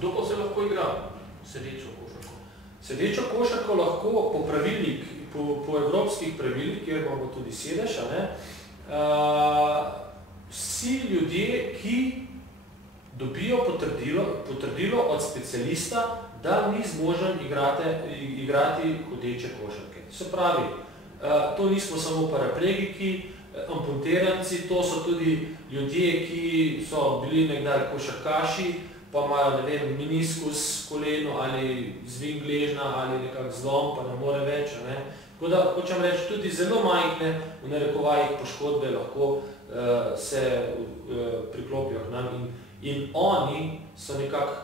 Kdo pa se lahko igra sedečo košarko? Sedečo košarko lahko po pravilnik, po evropskih pravilih, kjer imamo tudi sedež, vsi ljudje, ki dobijo potrdilo od specialista, da ni zmožen igrati hodeče košarke. Se pravi, to nismo samo paraplegiki, amputeranci, to so tudi ljudje, ki so bili nekdaj košarkaši, pa imajo, ne vem, meniskus koleno ali zvin gležna ali nekak zlom, pa ne more več. Tako da, hočem reči, tudi zelo majhne, v narekovajih poškodbe lahko se priklopijo k nam in oni so nekako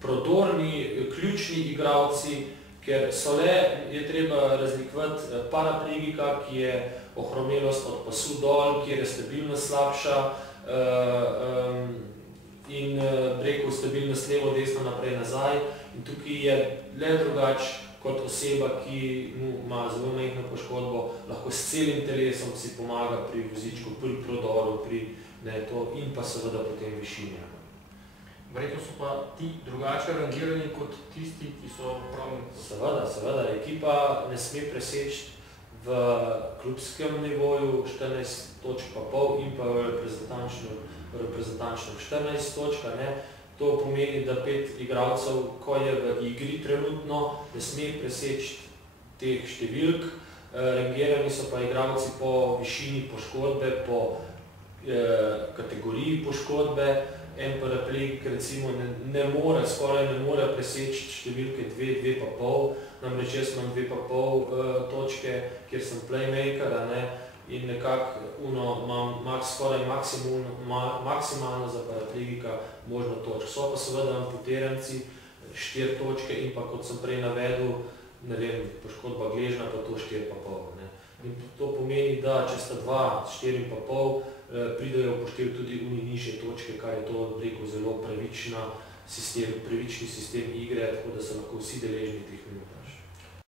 prodorni, ključni igralci, ker so je treba razlikovati paraplegika, ki je ohromelost od pasu dol, kjer je stabilnost slabša in rekel stabilnost levo, desno, naprej, nazaj. In tukaj je le drugač kot oseba, ki ima zelo majhno poškodbo, lahko s celim telesom si pomaga pri vozičku, pri prodoru, in pa seveda potem višini. Verjetno so pa ti drugače rangirani kot tisti, ki so pravi? Seveda. Ekipa ne sme preseči v klubskem nivoju 14 točk pa pol in pa v reprezentančnem 14 točk. To pomeni, da 5 igralcev, ko je v igri trenutno, ne sme preseči teh številk. Rangirani so pa igralci po višini poškodbe, po kategoriji poškodbe. En paraplegik recimo skoraj ne more preseči številke 2, 2,5, namreč jaz imam 2,5 točke, kjer sem playmaker, in nekako imam skoraj maksimalno za paraplegika možno točk. So pa seveda amputeranci 4 točke in pa, kot sem prej navedel, ne vem, poškodba gležna, pa to 4,5. In to pomeni, da če sta 2, 4,5, pridejo upoštev tudi nižje točke, kar je to, rekel, zelo pravični sistem igre, tako da so lahko vsi deležni teh minutaž.